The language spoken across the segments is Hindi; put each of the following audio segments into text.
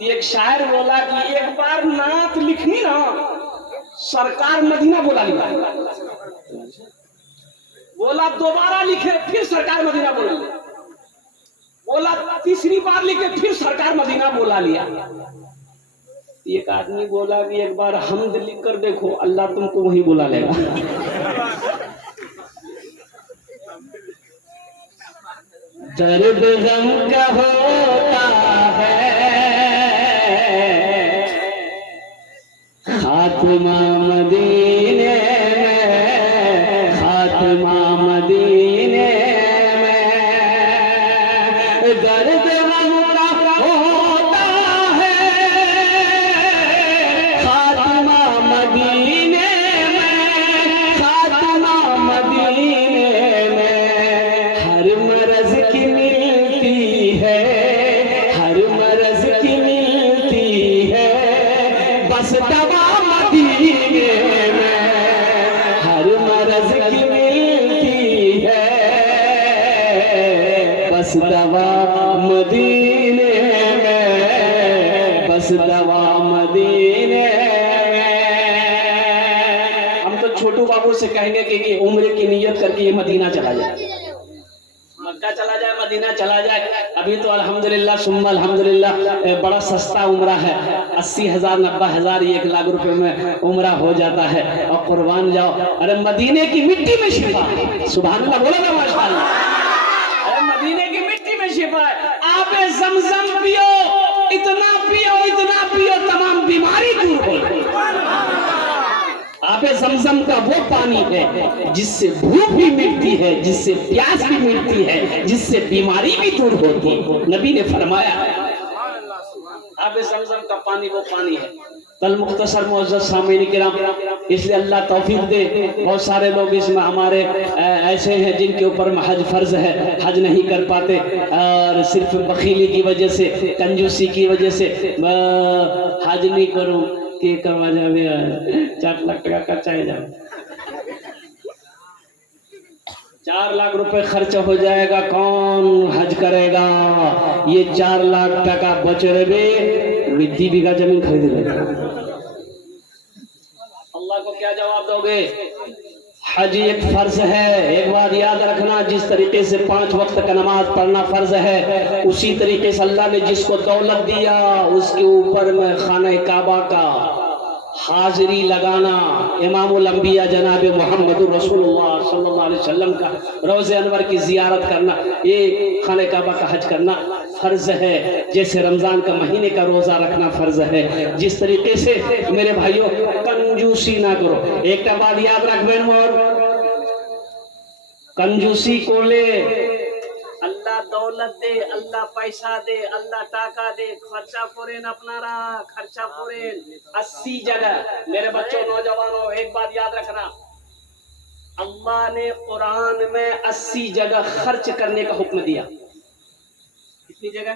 एक शायर बोला कि एक बार नात लिखनी ना सरकार मदीना बोला लिखा, बोला दोबारा लिखे फिर सरकार मदीना बोला, बोला तीसरी बार लिखे फिर सरकार मदीना बोला लिया। एक आदमी बोला कि एक बार हमद लिख कर देखो, अल्लाह तुमको वही बुला लेगा। दर्द गम का होता है खात्मा मदीने में, खात्मा मदीने में, दर्द गम का होता है खात्मा मदीने में, खात्मा मदीने में। हर मरज की मिलती है, हर मरज की मिलती है बस दवा मदीने में, हर मरज की मिलती है बस दवा मदीने में, बस दवा मदीने में। हम तो छोटू बाबू से कहेंगे कि उम्र की नियत करके ये मदीना चला जाए, मक्का चला जाए, मदीना चला जाए। अभी तो अल्हम्दुलिल्लाह सुम्मा अल्हम्दुलिल्लाह बड़ा सस्ता उम्रा है, 80,000 90,000 1 लाख रुपए में उम्रा हो जाता है और कुर्बान जाओ। अरे मदीने की मिट्टी में शिफा, सुभान अल्लाह बोलो ना माशाअल्लाह। अरे मदीने की मिट्टी में शिफा है। आबे ज़मज़म पियो, इतना पियो, इतना पियो तमाम बीमारी दूर हो। आबे ज़मज़म का वो पानी है जिससे भूख भी मिटती है, जिससे प्यास भी मिटती है, जिससे बीमारी भी दूर होती है। नबी ने फरमाया आबे ज़मज़म का पानी वो पानी है। कल मुख्तसर मुअज़्ज़ज़ सामीन किराम, इसलिए अल्लाह तौफीक दे। बहुत सारे लोग इसमें हमारे ऐसे हैं जिनके ऊपर हज फर्ज है, हज नहीं कर पाते और सिर्फ बखीली की वजह से, कंजूसी की वजह से हज नहीं करूं के करवा जावे 4 लाख टका खर्चा है जाए, 4 लाख रुपए खर्च हो जाएगा, कौन हज करेगा? ये 4 लाख टका बच रहे विधि बीघा जमीन खरीद लेगा। अल्लाह को क्या जवाब दोगे? हज एक फर्ज है। एक बात याद रखना, जिस तरीके से 5 वक्त का नमाज पढ़ना फर्ज है, उसी तरीके से अल्लाह ने जिसको दौलत दिया उसके ऊपर में खाने काबा का हाजिरी लगाना, इमामुल अंबिया जनाब मोहम्मद रसूलुल्लाह सल्लल्लाहु अलैहि वसल्लम का रोज़े अनवर की जियारत करना, ये खाने काबा का हज करना फर्ज है। जैसे रमजान का महीने का रोजा रखना फर्ज है। जिस तरीके से मेरे भाइयों कंजूसी ना करो। एक बात याद रख बेन मोर, कंजूसी को ले अल्लाह दौलत दे, अल्लाह पैसा दे, अल्लाह टाका दे, खर्चा करें अपनारा, खर्चा करें 80 जगह। मेरे बच्चों नौजवानों एक बात याद रखना, अल्लाह ने कुरान में 80 जगह खर्च करने का हुक्म दिया। कितनी जगह?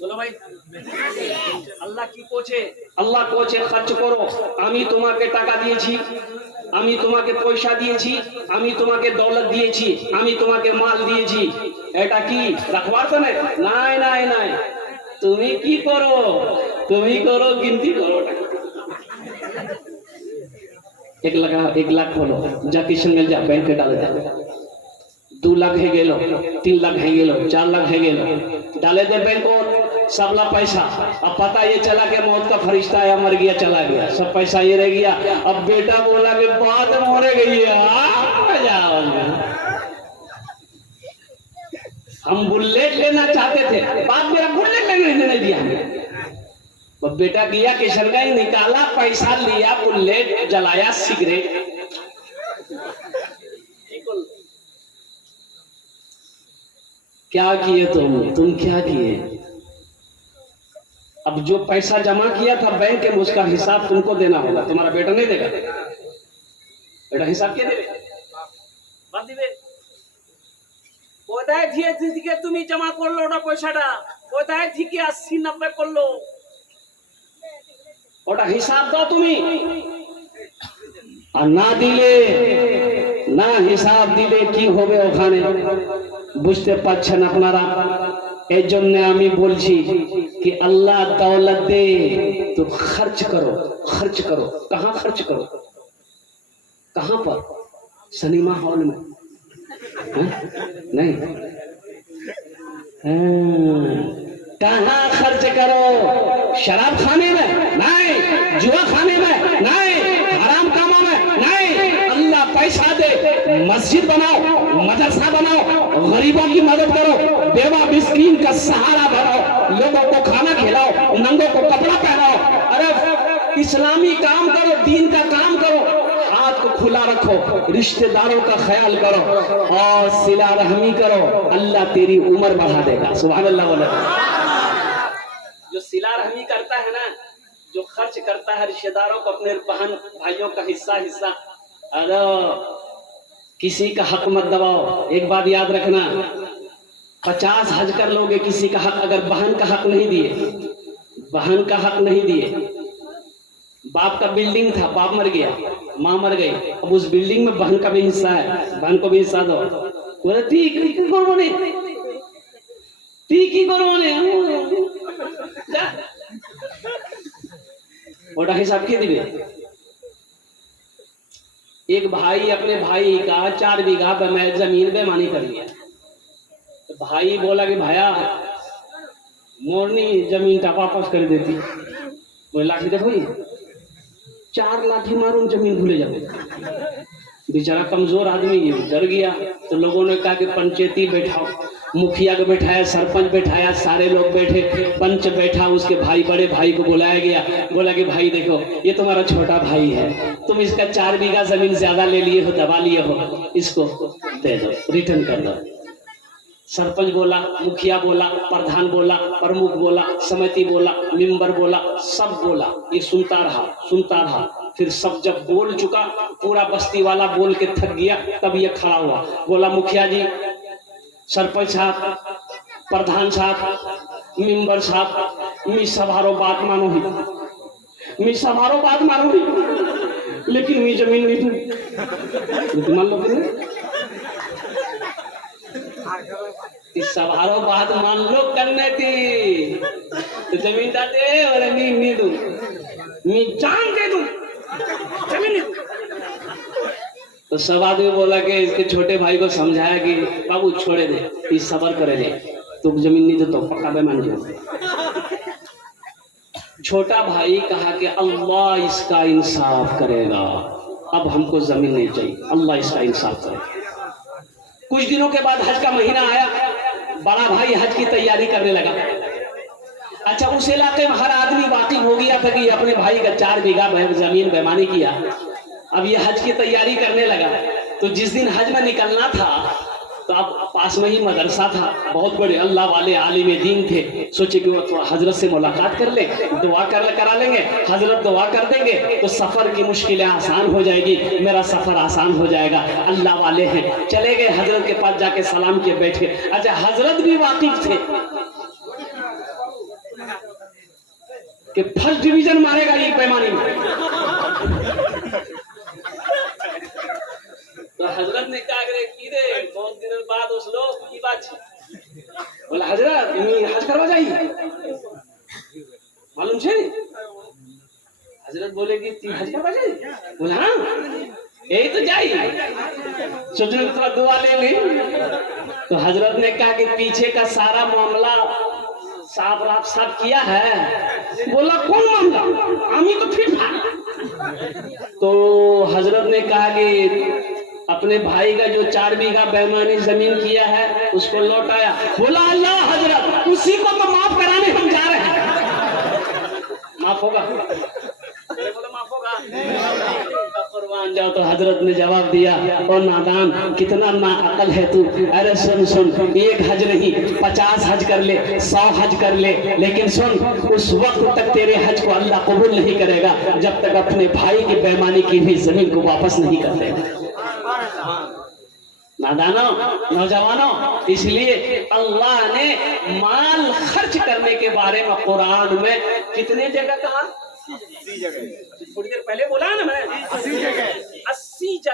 बोलो भाई। अल्लाह की कोचे, अल्लाह कोचे खर्च करो। आमी तुम्हाके टाका दिएছি, আমি তোমাকে পয়সা দিয়েছি, আমি তোমাকে দৌলত দিয়েছি, আমি তোমাকে মাল দিয়েছি, এটা কি রাখবার তো নাই? নাই নাই নাই, তুমি কি করো? তুমি করো गिनती করো। 1 লাখ হলো, জাতির সঙ্গে যা ব্যাংকে ডালে যাবে। 2 लाख है गेलो, 3 लाख है गेलो, 4 लाख है गेलो, डाले दे बैंक और सबला पैसा। अब पता ये चला कि मौत का फरिश्ता आया, मर गया, चला गया, सब पैसा ये रह गया। अब बेटा बोला कि बाद में मरे गई है, हम बुलेट लेना चाहते थे, बाप मेरा बुलेट लेने नहीं दिया हमें। अब बेटा गया किशनगंज, निकाला पैसा, लिया बुलेट, जलाया सिगरेट। क्या किए तुम क्या किए? अब जो पैसा जमा किया था बैंक के, उसका हिसाब तुमको देना होगा, तुम्हारा बेटा नहीं देगा। बेटा हिसाब क्या देवे? बात दिबे কোথায় থেকে তুমি জমা করলো ওটা পয়সাটা, কোথায় থেকে 80 90 করলো, ওটা হিসাব দাও তুমি। আর না দিলে, না হিসাব দিলে কি হবে ওখানে বুঝতে পারছেন আপনারা। এই জন্য আমি বলছি कि अल्लाह दौलत दे तो खर्च करो, खर्च करो। कहाँ खर्च करो? कहाँ पर? सिनेमा हॉल में? नहीं। कहाँ खर्च करो? शराब खाने में नहीं, जुआ खाने में नहीं, हराम कामों में नहीं। अल्लाह पैसा दे, मस्जिद बनाओ, मदरसा बनाओ, गरीबों की मदद करो, बेवा मिस्कीन का सहारा बनाओ, लोगों को खाना खिलाओ, नंगों को कपड़ा पहनाओ। अरे इस्लामी काम करो, दीन का काम करो, हाथ को खुला रखो, रिश्तेदारों का ख्याल करो और सिला रहमी करो। अल्लाह तेरी उम्र बढ़ा देगा। सुभान अल्लाह बोले। जो सिला रहमी करता है ना, जो खर्च करता है रिश्तेदारों को, अपने बहन भाइयों का हिस्सा हिस्सा, अरे किसी का हक मत दबाओ। एक बात याद रखना, 50 हज कर लोगे, किसी का हक, अगर बहन का हक नहीं दिए, बहन का हक नहीं दिए, बाप का बिल्डिंग था, बाप मर गया, माँ मर गई, अब उस बिल्डिंग में बहन का भी हिस्सा है, बहन को भी हिस्सा दो। बोले ती की करबो ने, ওটা হিসাব কে দিবে? एक भाई अपने भाई का 4 बीघा जमीन बेमानी कर लिया। तो भाई बोला कि भैया मोरनी जमीन का वापस कर देती। बोले लाठी देखो, 4 लाठी मारो जमीन भूले जाओ। बेचारा कमजोर आदमी डर गया। तो लोगों ने कहा कि पंचायती बैठाओ, मुखिया को बैठाया, सरपंच बैठाया, सारे लोग बैठे, पंच बैठा, उसके भाई बड़े भाई को बुलाया गया। बोला कि भाई देखो, ये तुम्हारा छोटा भाई है, तुम इसका 4 बीघा जमीन ज्यादा ले लिए हो, दबा लिए हो, इसको दे दो, रिटर्न कर दो। सरपंच बोला, मुखिया बोला, प्रधान बोला, प्रमुख बोला, समिति बोला, मेंबर बोला, सब बोला। ये सुनता रहा। फिर सब जब बोल चुका, पूरा बस्ती वाला बोल के थक गया, तब ये खड़ा हुआ, बोला मुखिया जी, सरपंच साहब, प्रधान साहब, मेंबर साहब, मी सभारो बात मानो ही, लेकिन मी जमीन नहीं दूं। मान लो इस सभारो बात मान लो करने थी, तो जमीन दे और नहीं दूं, मी जान दे दूं, जमीन नहीं। तो सब आदमी बोला कि इसके छोटे भाई को समझाया कि बाबू छोड़े दे, इस सबर करे दे, तो जमीन नहीं दे तो पक्का बेमान जाओ। छोटा भाई कहा कि अल्लाह इसका इंसाफ करेगा, अब हमको जमीन नहीं चाहिए, अल्लाह इसका इंसाफ करेगा। कुछ दिनों के बाद हज का महीना आया, बड़ा भाई हज की तैयारी करने लगा। अच्छा, उस इलाके में हर आदमी वाकिफ हो गया था कि अपने भाई का 4 बीघा जमीन बेमानी किया। अब ये हज की तैयारी करने लगा। तो जिस दिन हज में निकलना था, तो अब पास में ही मदरसा था, बहुत बड़े अल्लाह वाले आलिम दीन थे। सोचे कि वो तो हजरत से मुलाकात कर ले, दुआ करा लेंगे, हजरत दुआ कर देंगे तो सफर की मुश्किलें आसान हो जाएगी, मेरा सफर आसान हो जाएगा। अल्लाह वाले हैं। चले गए हजरत के पास, जाके सलाम किए, बैठे। अच्छा, हजरत भी वाकिफ थे कि फर्स्ट डिवीजन मारेगा ये पैमाने में। तो हजरत ने कहा कि रे बहुत दिन बाद उस लोग की बात है। बोला हजरत हज करवा जाइए, मालूम छे? हजरत बोले कि हज करवा जाइए। बोला हाँ, यही तो जाइए, सोचने थोड़ा दुआ ले ली। तो हजरत ने कहा कि पीछे का सारा मामला साफ किया है। बोला कौन मामला? आमी तो ठीक था। तो हजरत ने कहा कि अपने भाई का जो 4 बीघा बेईमानी जमीन किया है उसको लौटाया। बोला अल्लाह हजरत, उसी को तो माफ कराने हम जा रहे हैं। माफ होगा? माफ होगा? कुर्बान जाओ। तो हजरत ने जवाब दिया, ओ नादान, कितना नाअकल है तू। अरे सुन, 1 हज नहीं 50 हज कर ले, 100 हज कर ले, लेकिन सुन, उस वक्त तक तेरे हज को अल्लाह कबूल नहीं करेगा जब तक अपने भाई की बेईमानी की हुई जमीन को वापस नहीं कर देगा। नादानो, नौजवानों, इसलिए अल्लाह ने माल खर्च करने के बारे में कुरान में कितने जगह कहा? 80 जगह। थोड़ी देर पहले बोला ना मैं, 80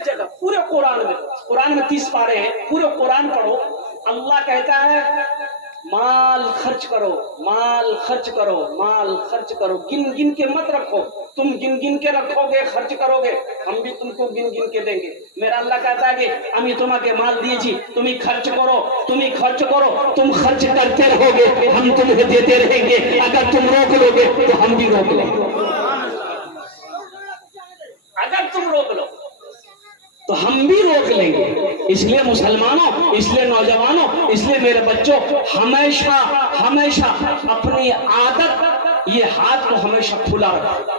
जगह पूरे कुरान में। कुरान में 30 पारे हैं, पूरे कुरान पढ़ो। अल्लाह कहता है माल खर्च करो, माल खर्च करो, माल खर्च करो, गिन गिन के मत रखो। तुम गिन गिन के रखोगे, खर्च करोगे, हम भी तुमको गिन गिन के देंगे। मेरा अल्लाह कहता है कि हम तुम्हें माल दिए, तुम ही खर्च करो, तुम ही खर्च करो। तुम खर्च करते रहोगे, हम तुम्हें देते रहेंगे। अगर तुम रोक लोगे तो हम भी रोक लेंगे। अगर तुम रोक लो तो हम भी रोक लेंगे। इसलिए मुसलमानों, इसलिए नौजवानों, इसलिए मेरे बच्चों, हमेशा हमेशा अपनी आदत, ये हाथ को हमेशा खुला रखो,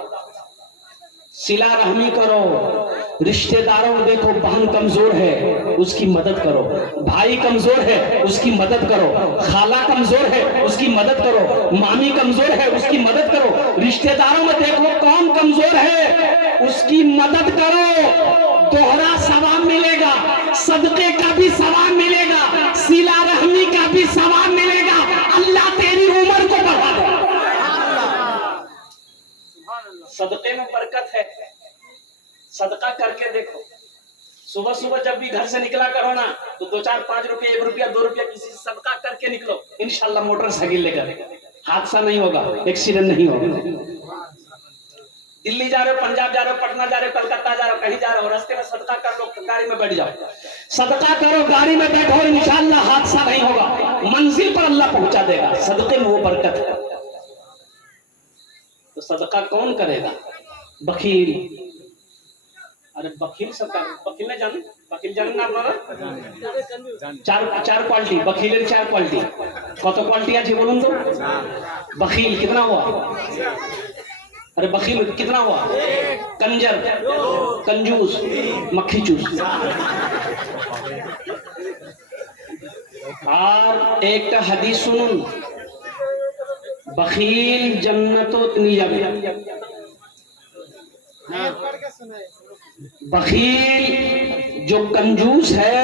सिला रहमी करो। रिश्तेदारों देखो, बहन कमजोर है उसकी मदद करो, भाई कमजोर है उसकी मदद करो, खाला कमजोर है उसकी मदद करो, मामी कमजोर है उसकी मदद करो। रिश्तेदारों में देखो कौन कमजोर है उसकी मदद करो। दोहरा सवाब मिलेगा, सदके का भी सवाब मिलेगा, सिला रहमी का भी सवाब मिलेगा। अल्लाह तेरी उम्र को बढ़ा दे। सदके में बरकत है। सदका करके देखो। सुबह सुबह जब भी घर से निकला करो ना, तो 2 4 5 रुपया, 1 रुपया, 2 रुपया किसी से सदका करके निकलो। इंशाल्लाह मोटरसाइकिल लेकर हादसा नहीं होगा, एक्सीडेंट नहीं होगा। दिल्ली जा रहे हो, पंजाब जा रहे हो, पटना जा रहे हो, कलकत्ता जा रहे हो, कहीं जा रहे हो, रास्ते में सदका कर लो, गाड़ी में बैठ जाओ, सदका करो, गाड़ी में बैठो, इंशाल्लाह हादसा नहीं होगा, मंजिल पर अल्लाह पहुंचा देगा। सदके में वो बरकत है। तो सदका कौन करेगा? बखील। अरे बखील सबका, बखील ने जाने, बखील जाने ना আপনারা? चार क्वालिटी, बखीलेर 4 क्वालिटी। কত क्वालिटी আছে বলুন তো? बखील कितना हुआ? अरे बखील कितना हुआ? कंजर, कंजूस, मक्खी चूस। और एक हदीस सुनुन, बखील जन्नतोत नहीं जाबे। बखील जो कंजूस है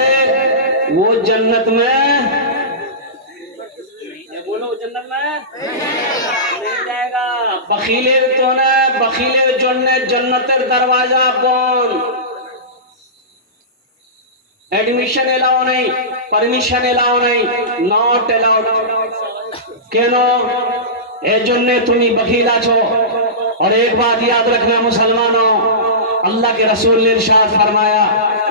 वो जन्नत में, बोलो जन्नत में नहीं जाएगा। बखीले तो ना, बखीले जन्नतेर दरवाजा बंद, एडमिशन एलाउ नहीं, परमिशन एलाउ नहीं, नॉट एलाउड। केन? एजन्ने तुमी बखील आछो। और एक बात याद रखना मुसलमानों, अल्लाह के रसूल ने इरशाद फरमाया,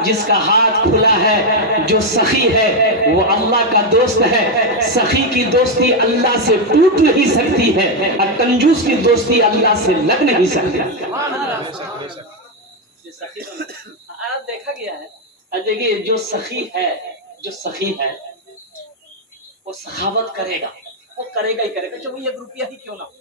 जिसका हाथ खुला है, जो सखी है, वो अल्लाह का दोस्त है। सखी की दोस्ती अल्लाह से टूट नहीं सकती है, और कंजूस की दोस्ती अल्लाह से लग नहीं सकती। देखा गया है। देखिए, जो सखी है, जो सखी है, वो सखावत करेगा, वो करेगा ही करेगा, चाहे वो 1 रुपया ही क्यों ना हो,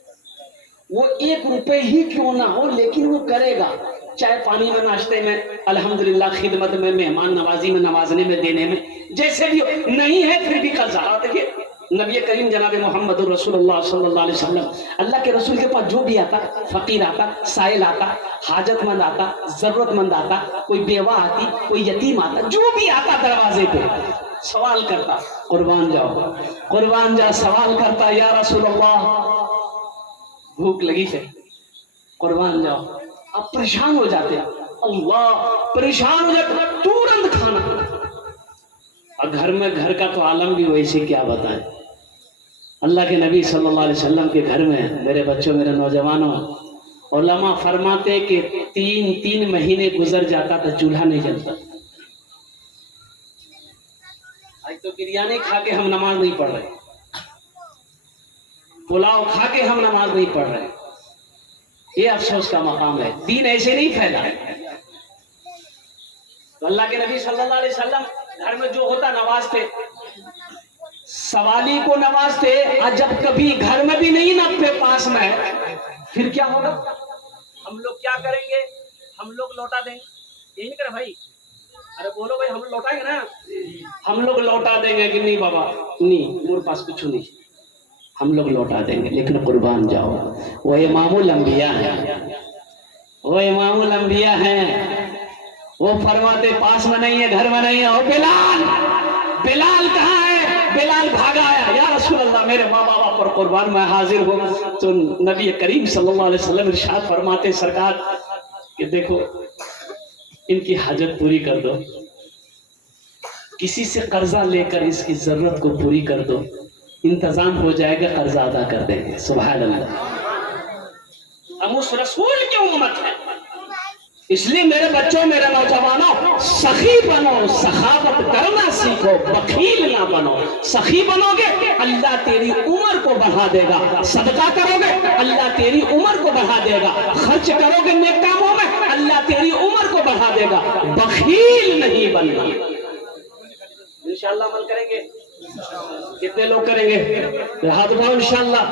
वो 1 रुपए ही क्यों ना हो, लेकिन वो करेगा। चाहे पानी में, नाश्ते में, अल्हम्दुलिल्लाह, खिदमत में, मेहमान नवाजी में, नवाजने में, देने में, जैसे भी नहीं है फिर भी कज़ा। देखिए नबी करीम जनाब मोहम्मद रसूलुल्लाह सल्लल्लाहु अलैहि वसल्लम, अल्लाह के रसूल के पास जो भी आता, फकीर आता, साइल आता, हाजतमंद आता, जरूरतमंद आता, कोई बेवा आती, कोई यतीम आता, जो भी आता दरवाजे पे सवाल करता, कुर्बान जाओ, कुर्बान जा, सवाल करता, या रसूलल्लाह भूख लगी है, कुर्बान जाओ। आप परेशान हो जाते, अल्लाह, परेशान हो जाते, तुरंत खाना। और घर में, घर का तो आलम भी वैसे, क्या बताएं। अल्लाह के नबी सल्लल्लाहु अलैहि वसल्लम के घर में, मेरे बच्चों, मेरे नौजवानों, उलमा फरमाते कि 3 महीने गुजर जाता था, चूल्हा नहीं जलता। आज तो बिरयानी खा के हम नमाज नहीं पढ़ रहे, पुलाव खा के हम नमाज नहीं पढ़ रहे। ये अफसोस का मकाम है। दीन ऐसे नहीं फैला है। तो अल्लाह के नबी सल्लल्लाहु अलैहि वसल्लम घर में जो होता नवाजते, सवाली को नवाजते। और जब कभी घर में भी नहीं ना पे पास में, फिर क्या होगा? हम लोग क्या करेंगे? हम लोग लौटा देंगे। यही नहीं करे भाई? अरे बोलो भाई, हम लौटाएंगे ना? हम लोग लौटा देंगे कि नहीं बाबा, नहीं, मेरे पास कुछ नहीं, हम लोग लौटा देंगे। लेकिन कुर्बान जाओ, वो इमामुल अंबिया है, वो इमामुल अंबिया है। वो फरमाते पास में नहीं है, घर में नहीं है। ओ बिलाल, बिलाल कहाँ है? बिलाल भागा आया, या रसूल अल्लाह, मेरे माँ बाबा पर कुर्बान मैं हाजिर हूँ। तो नबी करीम सल्लल्लाहु अलैहि वसल्लम इरशाद फरमाते, सरकार कि देखो, इनकी हाजत पूरी कर दो, किसी से कर्जा लेकर इसकी जरूरत को पूरी कर दो। इंतजाम हो जाएगा, कर्जा अदा कर देंगे। सुभान अल्लाह। हम उस रसूल की उम्मत है, इसलिए मेरे बच्चों, मेरे नौजवानों, सखी बनो, सखावत करना सीखो, बखील ना बनो। सखी बनोगे अल्लाह तेरी उम्र को बढ़ा देगा, सदका करोगे अल्लाह तेरी उम्र को बढ़ा देगा, खर्च करोगे नेक कामों में अल्लाह तेरी उम्र को बढ़ा देगा। बखील नहीं बनना। इंशाअल्लाह अमल करेंगे। कितने लोग करेंगे? हाथ उठाओ इंशाअल्लाह।